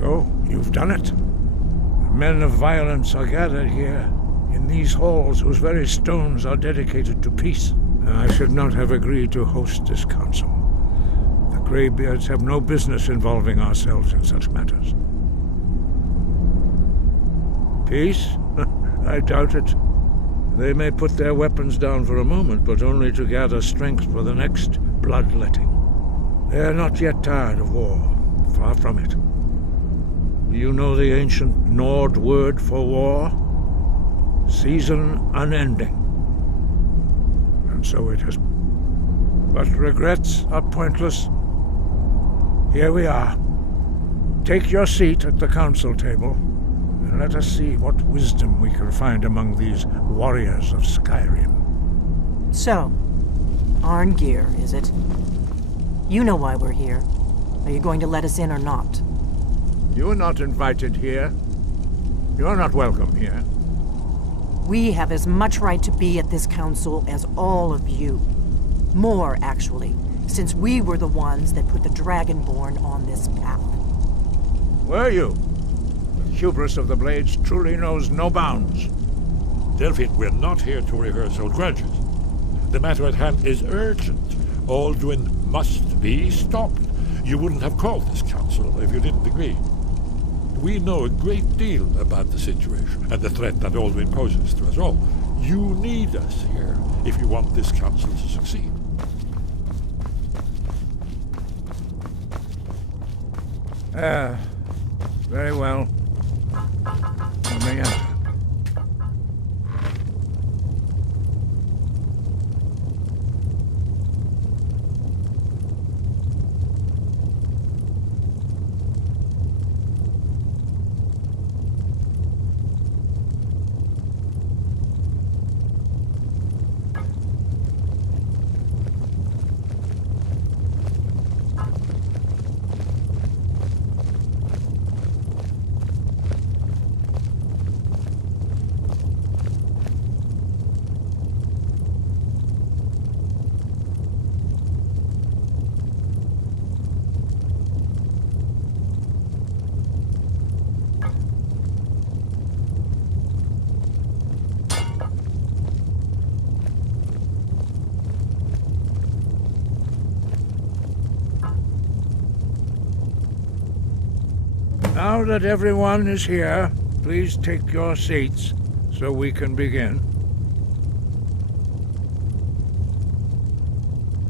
So, you've done it. The men of violence are gathered here, in these halls whose very stones are dedicated to peace. And I should not have agreed to host this council. The Greybeards have no business involving ourselves in such matters. Peace? I doubt it. They may put their weapons down for a moment, but only to gather strength for the next bloodletting. They are not yet tired of war. Far from it. Do you know the ancient Nord word for war? Season unending. And so it has. But regrets are pointless. Here we are. Take your seat at the council table, and let us see what wisdom we can find among these warriors of Skyrim. So, Arngeir, is it? You know why we're here. Are you going to let us in or not? You are not invited here. You are not welcome here. We have as much right to be at this council as all of you. More, actually, since we were the ones that put the Dragonborn on this path. Were you? The hubris of the Blades truly knows no bounds. Delphine, we're not here to rehearse old grudges. The matter at hand is urgent. Alduin must be stopped. You wouldn't have called this council if you didn't agree. We know a great deal about the situation and the threat that Alduin poses to us all. You need us here if you want this council to succeed. Very well. You may enter. Now that everyone is here, please take your seats so we can begin.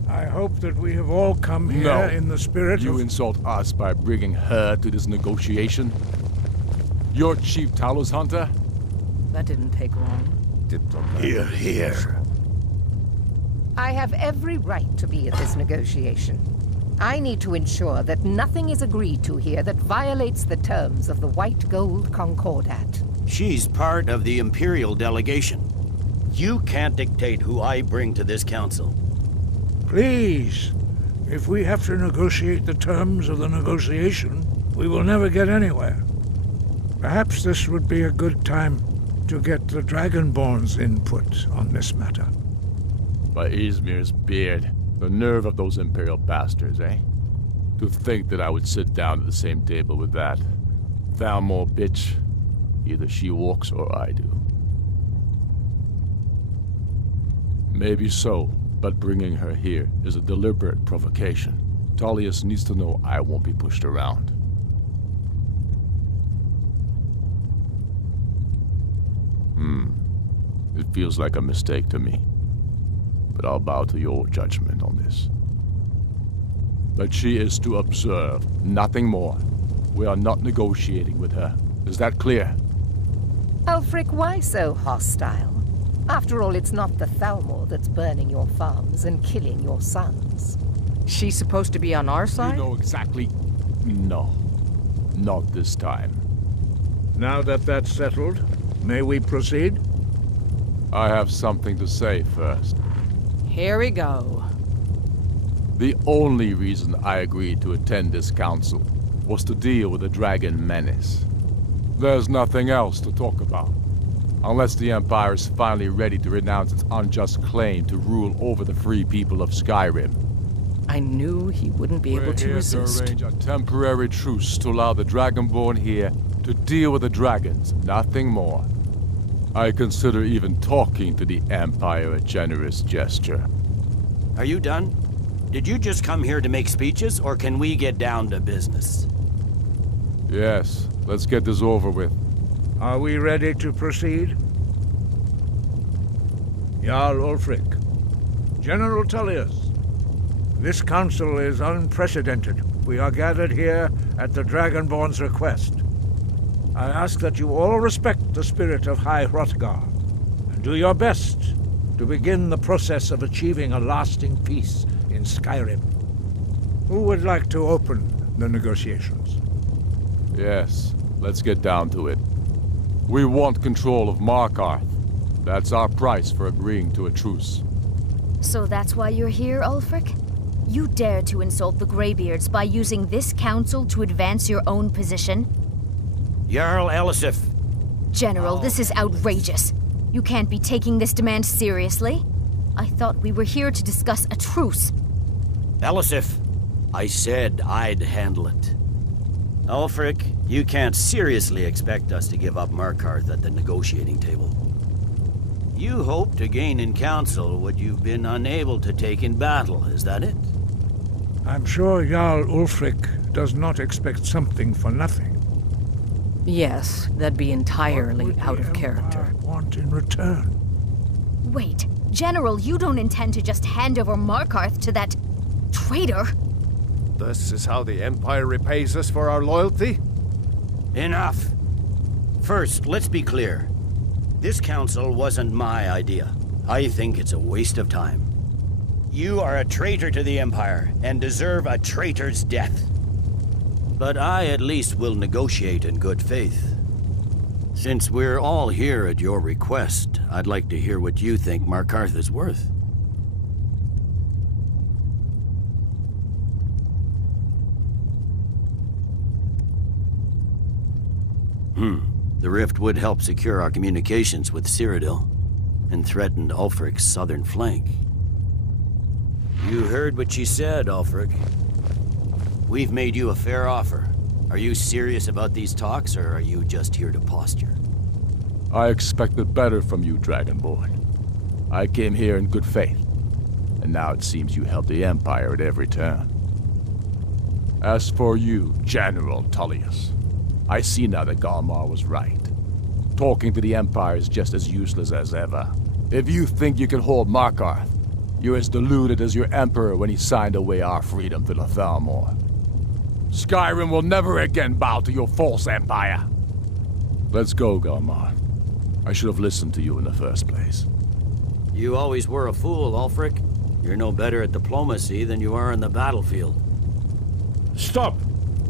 I hope that we have all come here in the spirit You of... insult us by bringing her to this negotiation? You're Chief Talos Hunter? That didn't take long. Here, here. I have every right to be at this negotiation. I need to ensure that nothing is agreed to here that violates the terms of the White Gold Concordat. She's part of the Imperial delegation. You can't dictate who I bring to this council. Please, if we have to negotiate the terms of the negotiation, we will never get anywhere. Perhaps this would be a good time to get the Dragonborn's input on this matter. By Izmir's beard. The nerve of those Imperial bastards, eh? To think that I would sit down at the same table with that. Thalmor bitch. Either she walks or I do. Maybe so, but bringing her here is a deliberate provocation. Tullius needs to know I won't be pushed around. It feels like a mistake to me. But I'll bow to your judgment on this. But she is to observe, nothing more. We are not negotiating with her. Is that clear? Ulfric, why so hostile? After all, it's not the Thalmor that's burning your farms and killing your sons. She's supposed to be on our side? You know exactly... No. Not this time. Now that that's settled, may we proceed? I have something to say first. Here we go. The only reason I agreed to attend this council was to deal with the dragon menace. There's nothing else to talk about. Unless the Empire is finally ready to renounce its unjust claim to rule over the free people of Skyrim. I knew he wouldn't be able to We're resist. here to arrange a temporary truce to allow the Dragonborn here to deal with the dragons, nothing more. I consider even talking to the Empire a generous gesture. Are you done? Did you just come here to make speeches, or can we get down to business? Yes, let's get this over with. Are we ready to proceed? Jarl Ulfric, General Tullius, this council is unprecedented. We are gathered here at the Dragonborn's request. I ask that you all respect the spirit of High Hrothgar, and do your best to begin the process of achieving a lasting peace in Skyrim. Who would like to open the negotiations? Yes, let's get down to it. We want control of Markarth. That's our price for agreeing to a truce. So that's why you're here, Ulfric? You dare to insult the Greybeards by using this council to advance your own position? Jarl Elisif. General, this is outrageous. You can't be taking this demand seriously. I thought we were here to discuss a truce. Elisif, I said I'd handle it. Ulfric, you can't seriously expect us to give up Markarth at the negotiating table. You hope to gain in council what you've been unable to take in battle, is that it? I'm sure Jarl Ulfric does not expect something for nothing. Yes, that'd be entirely What would out the of character. Empire want in return? Wait, General, you don't intend to just hand over Markarth to that traitor? This is how the Empire repays us for our loyalty? Enough. First, let's be clear. This council wasn't my idea. I think it's a waste of time. You are a traitor to the Empire and deserve a traitor's death. But I at least will negotiate in good faith. Since we're all here at your request, I'd like to hear what you think Markarth is worth. The rift would help secure our communications with Cyrodiil, and threatened Ulfric's southern flank. You heard what she said, Ulfric. We've made you a fair offer. Are you serious about these talks, or are you just here to posture? I expected better from you, Dragonborn. I came here in good faith, and now it seems you help the Empire at every turn. As for you, General Tullius, I see now that Galmar was right. Talking to the Empire is just as useless as ever. If you think you can hold Markarth, you're as deluded as your Emperor when he signed away our freedom to the Thalmor. Skyrim will never again bow to your false empire. Let's go, Galmar. I should have listened to you in the first place. You always were a fool, Ulfric. You're no better at diplomacy than you are in the battlefield. Stop!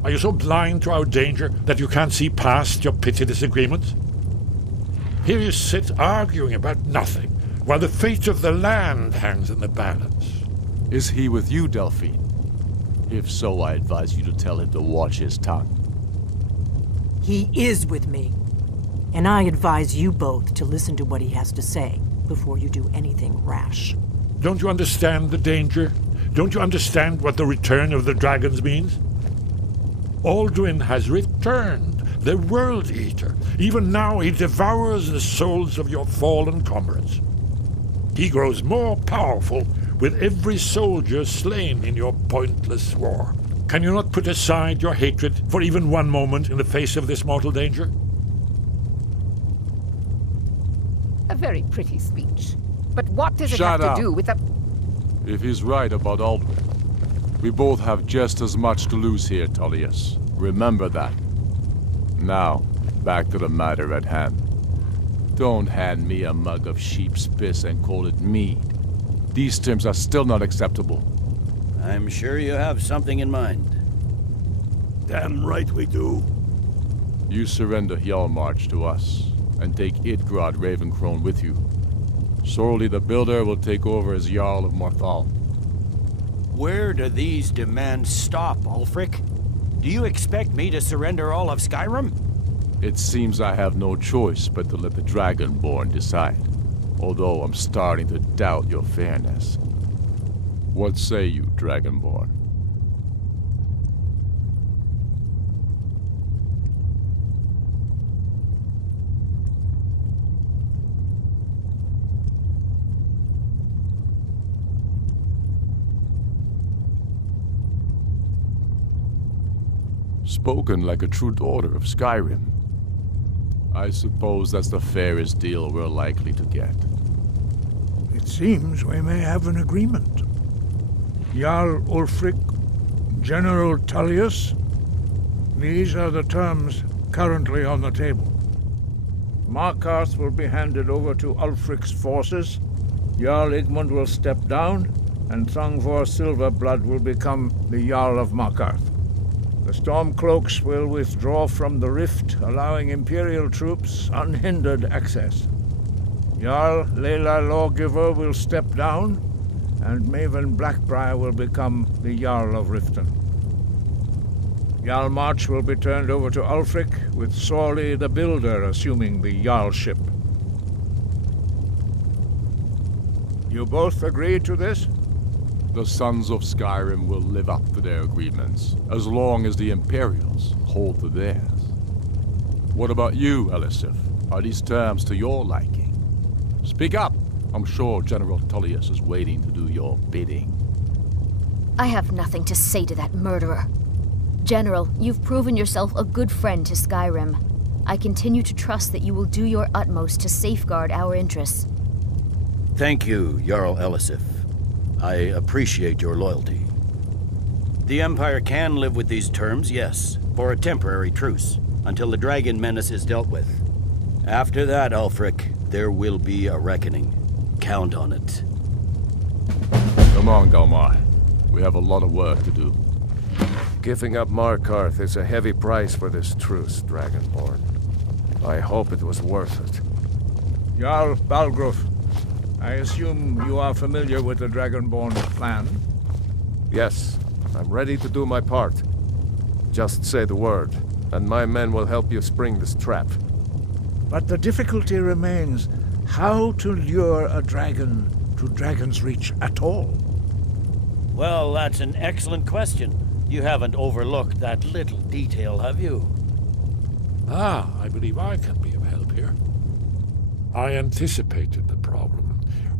Are you so blind to our danger that you can't see past your petty disagreements? Here you sit arguing about nothing, while the fate of the land hangs in the balance. Is he with you, Delphine? If so, I advise you to tell him to watch his tongue. He is with me. And I advise you both to listen to what he has to say before you do anything rash. Don't you understand the danger? Don't you understand what the return of the dragons means? Alduin has returned, the World Eater. Even now he devours the souls of your fallen comrades. He grows more powerful with every soldier slain in your pointless war. Can you not put aside your hatred for even one moment in the face of this mortal danger? A very pretty speech. But what does it Shut have up. to do with the... If he's right about Alduin, we both have just as much to lose here, Tullius. Remember that. Now, back to the matter at hand. Don't hand me a mug of sheep's piss and call it mead. These terms are still not acceptable. I'm sure you have something in mind. Damn right we do. You surrender Hjalmarch to us, and take Idgrod Ravencrone with you. Sorli the Builder will take over as Jarl of Morthal. Where do these demands stop, Ulfric? Do you expect me to surrender all of Skyrim? It seems I have no choice but to let the Dragonborn decide, although I'm starting to doubt your fairness. What say you, Dragonborn? Spoken like a true daughter of Skyrim. I suppose that's the fairest deal we're likely to get. It seems we may have an agreement. Jarl Ulfric, General Tullius, these are the terms currently on the table. Markarth will be handed over to Ulfric's forces, Jarl Igmund will step down, and Thongvor Silverblood will become the Jarl of Markarth. The Stormcloaks will withdraw from the rift, allowing Imperial troops unhindered access. Jarl Leila Lawgiver will step down, and Maven Blackbriar will become the Jarl of Riften. Jarl March will be turned over to Ulfric, with Sorley the Builder assuming the Jarlship. You both agree to this? The Sons of Skyrim will live up to their agreements, as long as the Imperials hold to theirs. What about you, Elisif? Are these terms to your liking? Speak up! I'm sure General Tullius is waiting to do your bidding. I have nothing to say to that murderer. General, you've proven yourself a good friend to Skyrim. I continue to trust that you will do your utmost to safeguard our interests. Thank you, Jarl Elisif. I appreciate your loyalty. The Empire can live with these terms, yes, for a temporary truce, until the dragon menace is dealt with. After that, Ulfric, there will be a reckoning. Count on it. Come on, Galmar. We have a lot of work to do. Giving up Markarth is a heavy price for this truce, Dragonborn. I hope it was worth it. Jarl Balgruf, I assume you are familiar with the Dragonborn plan? Yes, I'm ready to do my part. Just say the word, and my men will help you spring this trap. But the difficulty remains how to lure a dragon to Dragon's Reach at all. Well, that's an excellent question. You haven't overlooked that little detail, have you? I believe I can be of help here. I anticipated the problem.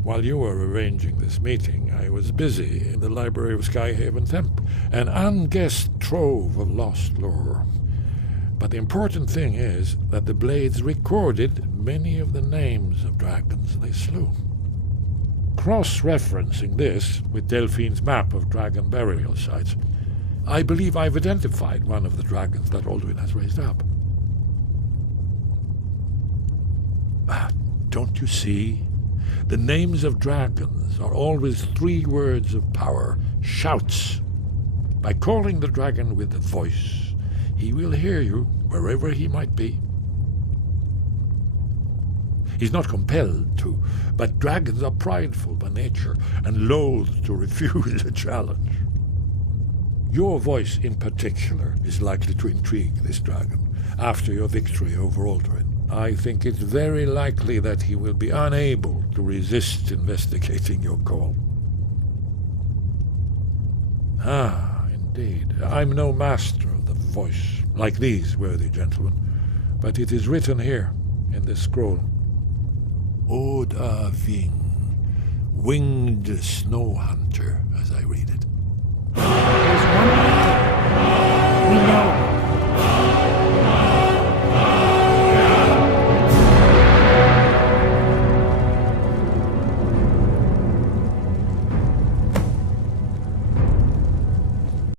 While you were arranging this meeting, I was busy in the library of Skyhaven Temp, an unguessed trove of lost lore. But the important thing is that the Blades recorded many of the names of dragons they slew. Cross-referencing this with Delphine's map of dragon burial sites, I believe I've identified one of the dragons that Alduin has raised up. Don't you see? The names of dragons are always 3 words of power, shouts. By calling the dragon with a voice, he will hear you wherever he might be. He's not compelled to, but dragons are prideful by nature and loath to refuse a challenge. Your voice in particular is likely to intrigue this dragon after your victory over Alduin. I think it's very likely that he will be unable to resist investigating your call. Indeed. I'm no master of the voice, like these worthy gentlemen, but it is written here in this scroll. Oda Ving, winged snow hunter, as I read it.